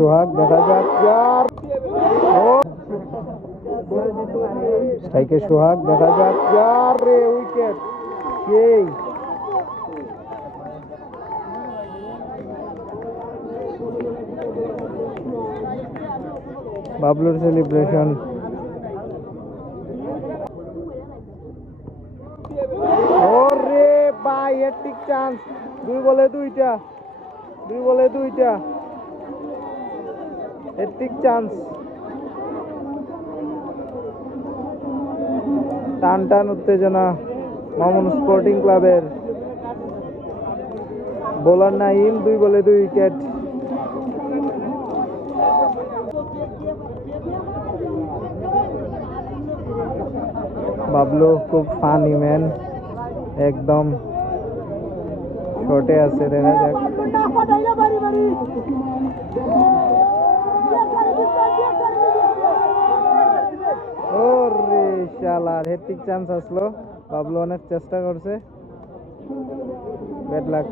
সোহাগ দেখা যাক চার স্ট্রাইকে সোহাগ দেখা যাক চার রে উইকেট সেই বাবলুর সেলিব্রেশন ওরে ভাই হ্যাট্রিক চান্স দুই বলে দুইটা হ্যাট্রিক চান্স টান উত্তেজনা মামুন স্পোর্টিং ক্লাবের বোলার নাইম 2 বলে 2 উইকেট বাবলু খুব ফানি ম্যান একদম শর্টে আছে দেখা যাক ওরে শালার হ্যাট্রিক চান্স আসলো বাবলু অনেক চেষ্টা করছে ব্যাড লাক